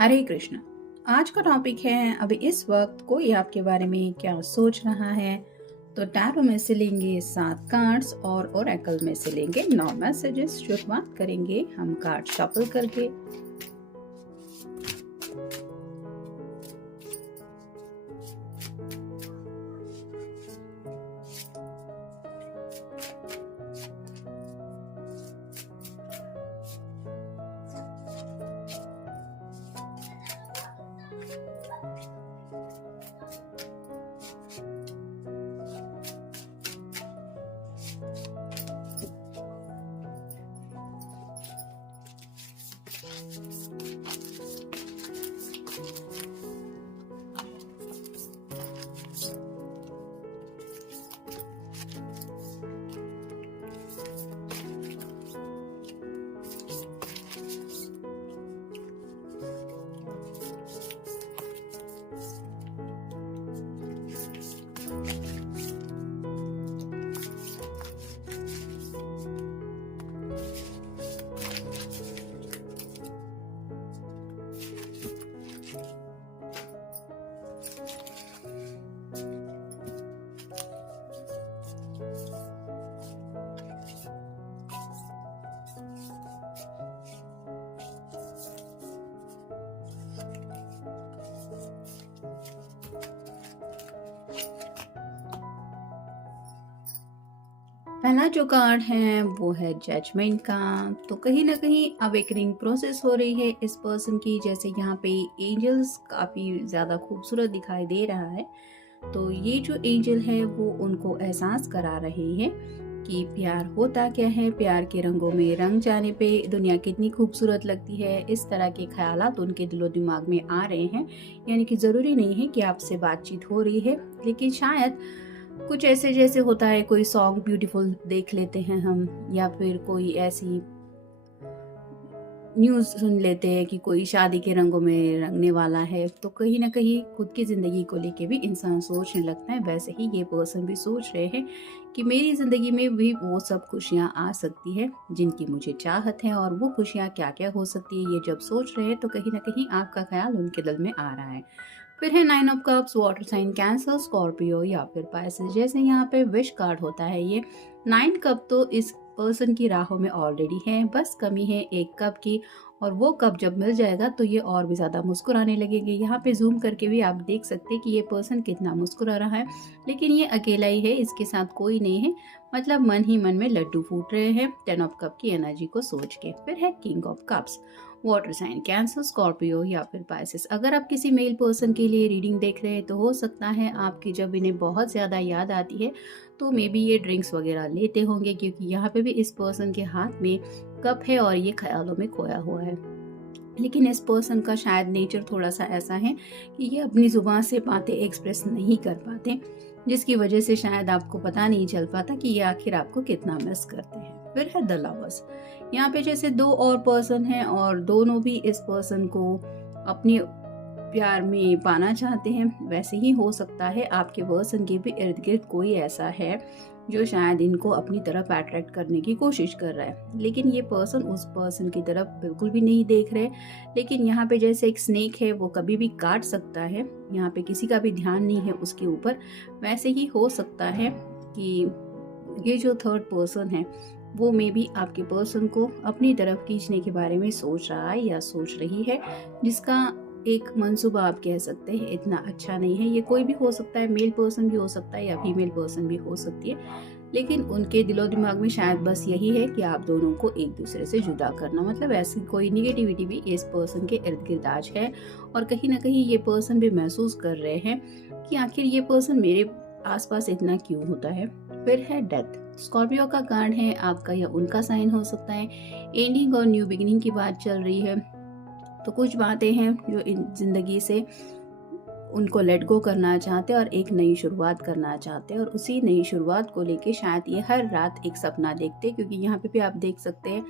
हरे कृष्ण। आज का टॉपिक है अभी इस वक्त कोई आपके बारे में क्या सोच रहा है। तो टैरो में से लेंगे 7 कार्ड्स और ओरेकल में से लेंगे 9 मैसेजेस। शुरुआत करेंगे हम कार्ड शफल करके। पहला जो कार्ड है वो है जजमेंट का। तो कहीं ना कहीं अवेकनिंग प्रोसेस हो रही है इस पर्सन की। जैसे यहाँ पे एंजल्स काफ़ी ज़्यादा खूबसूरत दिखाई दे रहा है। तो ये जो एंजल है वो उनको एहसास करा रहे हैं कि प्यार होता क्या है, प्यार के रंगों में रंग जाने पे दुनिया कितनी खूबसूरत लगती है। इस तरह के ख्यालात उनके दिलो दिमाग में आ रहे हैं। यानी कि ज़रूरी नहीं है कि आपसे बातचीत हो रही है, लेकिन शायद कुछ ऐसे जैसे होता है कोई सॉन्ग ब्यूटीफुल देख लेते हैं हम, या फिर कोई ऐसी न्यूज़ सुन लेते हैं कि कोई शादी के रंगों में रंगने वाला है। तो कहीं ना कहीं खुद की ज़िंदगी को लेके भी इंसान सोचने लगता है। वैसे ही ये पर्सन भी सोच रहे हैं कि मेरी ज़िंदगी में भी वो सब खुशियाँ आ सकती है जिनकी मुझे चाहत है, और वो खुशियाँ क्या क्या हो सकती है ये जब सोच रहे हैं तो कहीं ना कहीं आपका ख्याल उनके दिल में आ रहा है। फिर है 9 of cups, water sign Cancer, Scorpio या फिर पाइसेस। जैसे यहाँ पे विश कार्ड होता है, ये 9 कप तो इस पर्सन की राहों में ऑलरेडी है। बस कमी है एक कप की, और वो कप जब मिल जाएगा तो ये और भी ज़्यादा मुस्कुराने लगेंगे। यहाँ पे जूम करके भी आप देख सकते हैं कि ये पर्सन कितना मुस्कुरा रहा है, लेकिन ये अकेला ही है, इसके साथ कोई नहीं है। मतलब मन ही मन में लड्डू फूट रहे हैं 10 ऑफ कप की एनर्जी को सोच के। फिर है king of cups, water sign Cancer, Scorpio या फिर पाइसेस। अगर आप किसी मेल पर्सन के लिए रीडिंग देख रहे हैं तो हो सकता है आपकी जब इन्हें बहुत ज़्यादा याद आती है तो मे बी ये ड्रिंक्स वगैरह लेते होंगे, क्योंकि यहाँ पे भी इस पर्सन के हाथ में कप है और ये ख्यालों में खोया हुआ है। लेकिन इस पर्सन का शायद नेचर थोड़ा सा ऐसा है कि ये अपनी ज़ुबान से बातें एक्सप्रेस नहीं कर पाते, जिसकी वजह से शायद आपको पता नहीं चल पाता कि ये आखिर आपको कितना मिस करते हैं। फिर है द लवर्स। यहाँ पे जैसे 2 और पर्सन हैं और दोनों भी इस पर्सन को अपनी प्यार में पाना चाहते हैं। वैसे ही हो सकता है आपके पर्सन के भी इर्द गिर्द कोई ऐसा है जो शायद इनको अपनी तरफ अट्रैक्ट करने की कोशिश कर रहा है, लेकिन ये पर्सन उस पर्सन की तरफ बिल्कुल भी नहीं देख रहे। लेकिन यहाँ पे जैसे एक स्नेक है, वो कभी भी काट सकता है, यहाँ पे किसी का भी ध्यान नहीं है उसके ऊपर। वैसे ही हो सकता है कि ये जो थर्ड पर्सन है वो मे भी आपके पर्सन को अपनी तरफ खींचने के बारे में सोच रहा है या सोच रही है, जिसका एक मंसूबा आप कह सकते हैं इतना अच्छा नहीं है। ये कोई भी हो सकता है, मेल पर्सन भी हो सकता है या फीमेल पर्सन भी हो सकती है, लेकिन उनके दिलो दिमाग में शायद बस यही है कि आप दोनों को एक दूसरे से जुदा करना। मतलब ऐसी कोई निगेटिविटी भी इस पर्सन के इर्द गिर्द आज है, और कहीं ना कहीं ये पर्सन भी महसूस कर रहे हैं कि आखिर ये पर्सन मेरे आसपास इतना क्यों होता है। फिर है डेथ। स्कॉर्पियो का कार्ड है, आपका या उनका साइन हो सकता है। एंडिंग और न्यू बिगिनिंग की बात चल रही है। तो कुछ बातें हैं जो इन जिंदगी से उनको लेट गो करना चाहते हैं और एक नई शुरुआत करना चाहते हैं, और उसी नई शुरुआत को लेके शायद ये हर रात एक सपना देखते हैं, क्योंकि यहाँ पे भी आप देख सकते हैं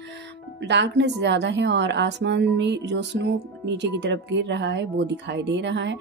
डार्कनेस ज़्यादा है और आसमान में जो स्नो नीचे की तरफ गिर रहा है वो दिखाई दे रहा है।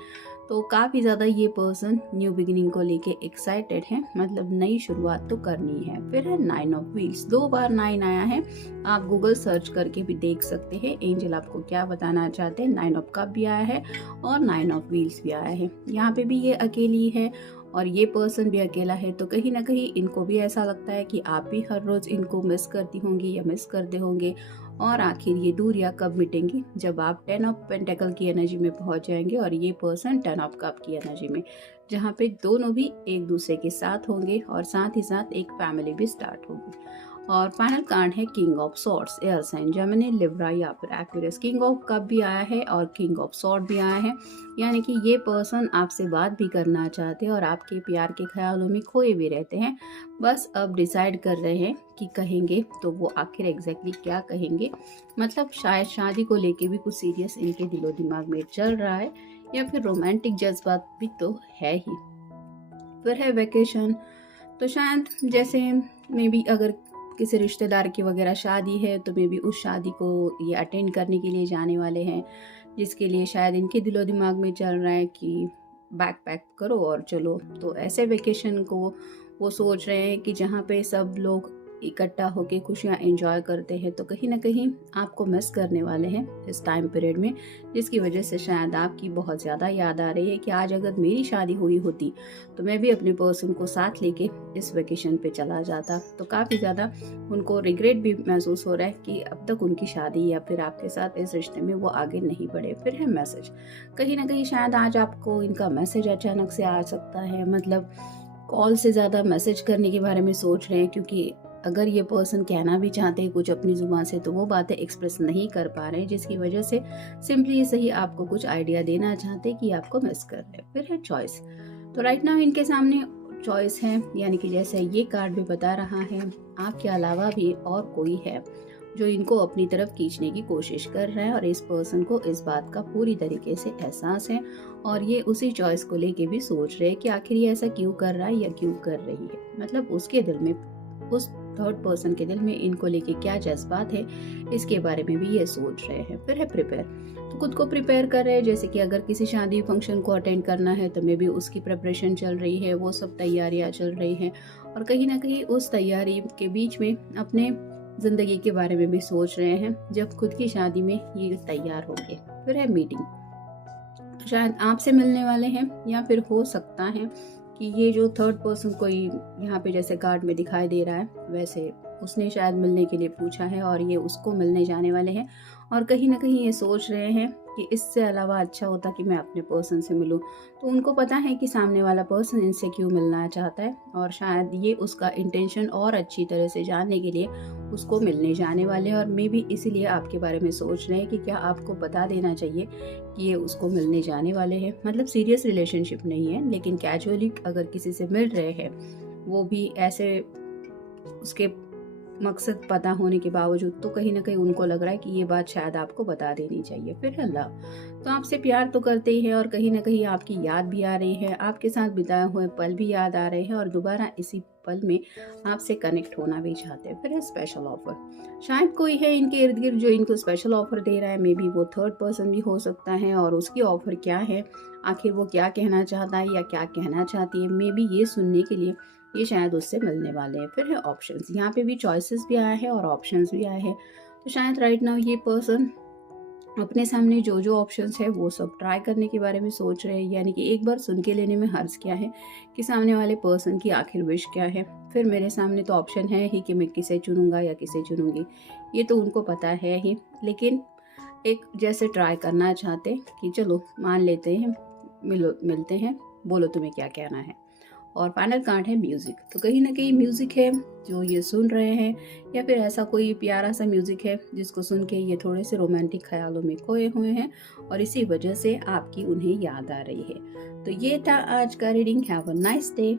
तो काफ़ी ज़्यादा ये पर्सन न्यू बिगिनिंग को लेके एक्साइटेड है, मतलब नई शुरुआत तो करनी है। फिर है 9 ऑफ व्हील्स, 2 बार 9 आया है, आप गूगल सर्च करके भी देख सकते हैं एंजल आपको क्या बताना चाहते हैं। 9 ऑफ कप भी आया है और 9 ऑफ व्हील्स भी आया है। यहाँ पे भी ये अकेली है और ये पर्सन भी अकेला है, तो कहीं ना कहीं इनको भी ऐसा लगता है कि आप भी हर रोज़ इनको मिस करती होंगी या मिस करते होंगे। और आखिर ये दूरियां कब मिटेंगी, जब आप 10 ऑफ पेंटेकल की एनर्जी में पहुंच जाएंगे और ये पर्सन 10 ऑफ कप की एनर्जी में, जहाँ पे दोनों भी एक दूसरे के साथ होंगे और साथ ही साथ एक फैमिली भी स्टार्ट होगी। और फाइनल कार्ड है king of swords, air sign Gemini, Libra या फिर एक्वेरियस। किंग ऑफ कप भी आया है और किंग ऑफ सॉर्ड भी आया है, यानी कि ये पर्सन आपसे बात भी करना चाहते हैं और आपके प्यार के ख्यालों में खोए भी रहते हैं। बस अब डिसाइड कर रहे हैं कि कहेंगे तो वो आखिर एग्जैक्टली क्या कहेंगे। मतलब शायद शादी को लेके भी कुछ सीरियस इनके दिलो दिमाग में चल रहा है, या फिर रोमांटिक जज्बात भी तो है ही। फिर है वेकेशन, तो शायद जैसे मे बी अगर किसी रिश्तेदार की वगैरह शादी है तो मे बी उस शादी को ये अटेंड करने के लिए जाने वाले हैं, जिसके लिए शायद इनके दिलो दिमाग में चल रहा है कि बैग पैक करो और चलो। तो ऐसे वेकेशन को वो सोच रहे हैं कि जहाँ पे सब लोग इकट्ठा होके खुशियाँ एंजॉय करते हैं, तो कहीं ना कहीं आपको मिस करने वाले हैं इस टाइम पीरियड में, जिसकी वजह से शायद आपकी बहुत ज़्यादा याद आ रही है कि आज अगर मेरी शादी हुई होती तो मैं भी अपने पर्सन को साथ लेके इस वेकेशन पे चला जाता। तो काफ़ी ज़्यादा उनको रिग्रेट भी महसूस हो रहा है कि अब तक उनकी शादी या फिर आपके साथ इस रिश्ते में वो आगे नहीं बढ़े। फिर है मैसेज, कहीं ना कहीं शायद आज आपको इनका मैसेज अचानक से आ सकता है, मतलब कॉल से ज़्यादा मैसेज करने के बारे में सोच रहे हैं, क्योंकि अगर ये पर्सन कहना भी चाहते हैं कुछ अपनी जुबान से तो वो बातें एक्सप्रेस नहीं कर पा रहे हैं, जिसकी वजह से सिंपली सही आपको कुछ आइडिया देना चाहते कि आपको मिस कर रहे हैं। फिर है चॉइस, तो राइट नाउ इनके सामने चॉइस है, यानी कि जैसे ये कार्ड भी बता रहा है आपके अलावा भी और कोई है जो इनको अपनी तरफ खींचने की कोशिश कर रहा है, और इस पर्सन को इस बात का पूरी तरीके से एहसास है और ये उसी चॉइस को लेके भी सोच रहे हैं कि आखिर ये ऐसा क्यों कर रहा है या क्यों कर रही है। मतलब उसके दिल में, उस थर्ड पर्सन के दिल में इनको लेके क्या जज्बात है, इसके बारे में भी ये सोच रहे हैं। फिर है प्रिपेयर, तो खुद को प्रिपेयर कर रहे हैं, जैसे कि अगर किसी शादी फंक्शन को अटेंड करना है तो मे भी उसकी प्रिपरेशन चल रही है, वो सब तैयारियां चल रही हैं, और कहीं ना कहीं उस तैयारी के बीच में अपने जिंदगी के बारे में भी सोच रहे हैं जब खुद की शादी में ये तैयार होंगे। फिर है मीटिंग, शायद आपसे मिलने वाले हैं, या फिर हो सकता है कि ये जो थर्ड पर्सन कोई यहाँ पे जैसे कार्ड में दिखाई दे रहा है वैसे उसने शायद मिलने के लिए पूछा है और ये उसको मिलने जाने वाले हैं, और कहीं ना कहीं ये सोच रहे हैं कि इससे अलावा अच्छा होता कि मैं अपने पर्सन से मिलूं। तो उनको पता है कि सामने वाला पर्सन इनसे क्यों मिलना चाहता है, और शायद ये उसका इंटेंशन और अच्छी तरह से जानने के लिए उसको मिलने जाने वाले हैं, और मे भी इसीलिए आपके बारे में सोच रहे हैं कि क्या आपको बता देना चाहिए कि ये उसको मिलने जाने वाले हैं। मतलब सीरियस रिलेशनशिप नहीं है, लेकिन कैजुअली अगर किसी से मिल रहे हैं, वो भी ऐसे उसके मकसद पता होने के बावजूद, तो कहीं ना कहीं उनको लग रहा है कि ये बात शायद आपको बता देनी चाहिए। फिर है लव, तो आपसे प्यार तो करते ही है और कहीं ना कहीं आपकी याद भी आ रही है, आपके साथ बिताए हुए पल भी याद आ रहे हैं, और दोबारा इसी पल में आपसे कनेक्ट होना भी चाहते हैं। फिर है स्पेशल ऑफर, शायद कोई है इनके इर्द गिर्द जो इनको स्पेशल ऑफर दे रहा है, मे बी वो थर्ड पर्सन भी हो सकता है, और उसकी ऑफर क्या है, आखिर वो क्या कहना चाहता है या क्या कहना चाहती है, मे बी ये सुनने के लिए ये शायद उससे मिलने वाले हैं। फिर है ऑप्शंस, यहाँ पे भी चॉइसेस भी आया है और ऑप्शंस भी आए हैं, तो शायद राइट नाउ ये पर्सन अपने सामने जो जो ऑप्शंस है वो सब ट्राई करने के बारे में सोच रहे हैं, यानी कि एक बार सुन के लेने में हर्ज क्या है कि सामने वाले पर्सन की आखिर विश क्या है। फिर मेरे सामने तो ऑप्शन है ही कि मैं किसे चुनूंगा या किसे चुनूंगी, ये तो उनको पता है ही, लेकिन एक जैसे ट्राई करना चाहते कि चलो मान लेते हैं, मिलते हैं, बोलो तुम्हें क्या कहना है। और फाइनल कार्ड है म्यूज़िक, तो कहीं ना कहीं म्यूज़िक है जो ये सुन रहे हैं, या फिर ऐसा कोई प्यारा सा म्यूज़िक है जिसको सुन के ये थोड़े से रोमांटिक ख्यालों में खोए हुए हैं, और इसी वजह से आपकी उन्हें याद आ रही है। तो ये था आज का reading. Have a nice day.